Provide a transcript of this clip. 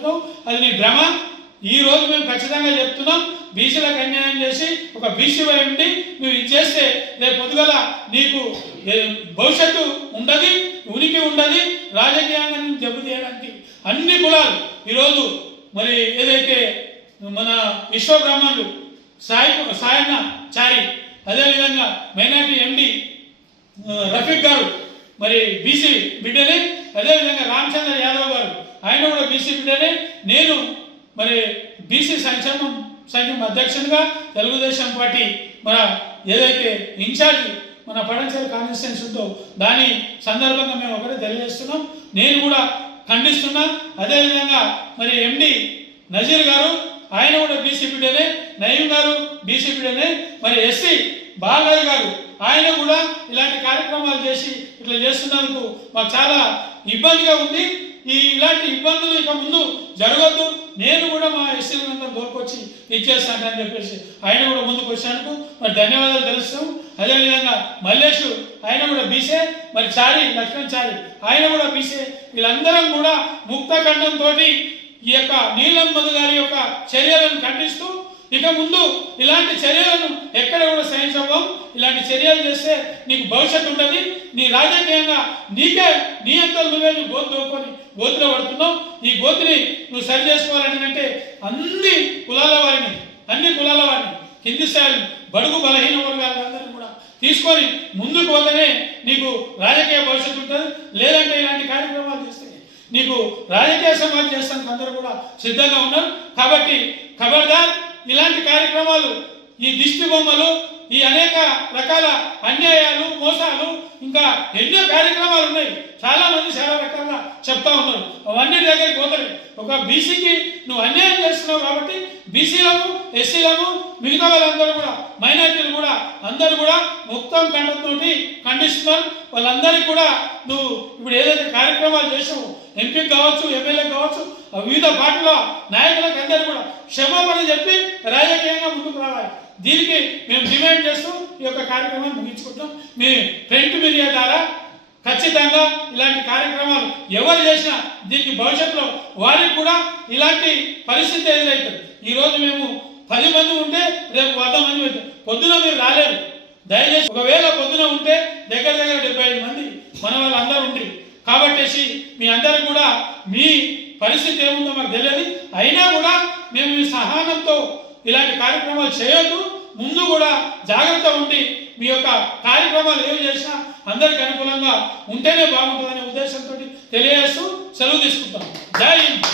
అనుకుంటున్నావు, అది నీ భ్రమ. ఈ రోజు మేము ఖచ్చితంగా చెప్తున్నాం, బీసీలకు అన్యాయం చేసి ఒక బీసీ వై ఉండి నువ్వు ఇది చేస్తే రేపు పొద్దుగల నీకు భవిష్యత్తు ఉండదు, ఉనికి ఉండదు, రాజకీయంగా దెబ్బతీయడానికి అన్ని కులాలు ఈరోజు మరి ఏదైతే మన విశ్వబ్రహ్మణులు సాయన్న చారి, అదేవిధంగా మైనార్టీ ఎండి రఫీక్ గారు మరి బీసీ బిడ్డనే, అదేవిధంగా రామచంద్ర యాదవ్ గారు ఆయన కూడా బీసీ బిడ్డనే, నేను మరి బీసీ సంక్షేమ అధ్యక్షునిగా తెలుగుదేశం పార్టీ మన ఏదైతే ఇన్ఛార్జ్ మన పడంచేరు కాన్స్టిట్యున్సీ ఉందో దాని సందర్భంగా మేము ఒకటే తెలియజేస్తున్నాం. నేను కూడా ఖండిస్తున్నా. అదేవిధంగా మరి ఎండి నజీర్ గారు ఆయన కూడా బీసీ బిడ్డనే, నయీం గారు బీసీ బిడ్డనే, మరి ఎస్సీ బాలయ్య గారు ఆయన కూడా ఇలాంటి కార్యక్రమాలు చేసి ఇట్లా చేస్తున్నందుకు మాకు చాలా ఇబ్బందిగా ఉంది. ఇలాంటి ఇబ్బందులు ఇక ముందు జరగద్దు, నేను కూడా మా ఎస్సీలందరూ దొరికొచ్చి ఇచ్చేస్తానని చెప్పేసి ఆయన కూడా ముందుకు వచ్చినందుకు మరి ధన్యవాదాలు తెలుస్తాం. అదేవిధంగా మల్లేష్ ఆయన కూడా బీసే, మరి చారి లక్ష్మణ్ చారి ఆయన కూడా బీసే. వీళ్ళందరం కూడా ముక్త ఖండంతో ఈ యొక్క నీలం మధు గారి యొక్క చర్యలను ఖండిస్తూ ఇక ముందు ఇలాంటి చర్యలను ఎక్కడ కూడా సహించబోం. ఇలాంటి చర్యలు చేస్తే నీకు భవిష్యత్తు ఉంటుంది, నీ రాజకీయంగా నీకే నీ అంతా నువ్వే నీ గోతు దోకొని గోతులో పడుతున్నావు. ఈ గోతుని నువ్వు సరి చేసుకోవాలని అంటే అన్ని కులాల వారిని కింది స్థాయిలు బడుగు బలహీన వర్గాలందరినీ కూడా తీసుకొని ముందుకు పోతేనే నీకు రాజకీయ భవిష్యత్తు ఉంటుంది. లేదంటే ఇలాంటి కార్యక్రమాలు చేస్తే నీకు రాజకీయ సమాజం చేస్తానికి అందరూ కూడా సిద్ధంగా ఉన్నారు. కాబట్టి ఖబర్దార్, ఇలాంటి కార్యక్రమాలు, ఈ దిష్టి బొమ్మలు, ఈ అనేక రకాల అన్యాయాలు, మోసాలు, ఇంకా ఎన్నో కార్యక్రమాలు ఉన్నాయి. చాలా మంది చాలా రకాలుగా చెప్తా ఉన్నారు. అవన్నీ దగ్గరికి పోతాయి. ఒక బీసీకి నువ్వు అన్యాయం చేస్తున్నావు కాబట్టి బీసీలను, ఎస్సీలను, మిగతా వాళ్ళందరూ కూడా, మైనార్టీలు కూడా అందరూ కూడా మొత్తం కండతోటి ఖండిస్తున్నారు. వాళ్ళందరికీ కూడా నువ్వు ఇప్పుడు ఏదైతే కార్యక్రమాలు చేసావు, ఎంపీ కావచ్చు, ఎమ్మెల్యే కావచ్చు, వివిధ పార్టీల నాయకులకు అందరూ కూడా క్షమాపణ చెప్పి రాజకీయంగా ముందుకు రావాలి. దీనికి మేము డిమాండ్ చేస్తూ ఈ యొక్క కార్యక్రమాన్ని ముగించుకుంటాం. మీ ప్రింట్ మీడియా ద్వారా ఖచ్చితంగా ఇలాంటి కార్యక్రమాలు ఎవరు చేసినా దీనికి భవిష్యత్తులో వారికి కూడా ఇలాంటి పరిస్థితి ఎదురవుతుంది. ఈరోజు మేము 10 మంది ఉంటే రేపు 100 మంది అవుతాం. పొద్దున మీరు రాలేరు, దయచేసి ఒకవేళ పొద్దున ఉంటే దగ్గర 75 మంది మన వాళ్ళందరూ ఉంటారు. కాబట్టి మీ అందరికి కూడా మీ పరిస్థితి ఏముందో మాకు తెలియదు. అయినా కూడా మేము ఈ సహనంతో ఇలాంటి కార్యక్రమాలు చేయొద్దు. ముందు కూడా జాగ్రత్త ఉండి మీ యొక్క కార్యక్రమాలు ఏమి చేసినా అందరికి అనుకూలంగా ఉంటేనే బాగుంటుందనే ఉద్దేశంతో తెలియజేస్తూ సెలవు తీసుకుంటాం. జై హింద్.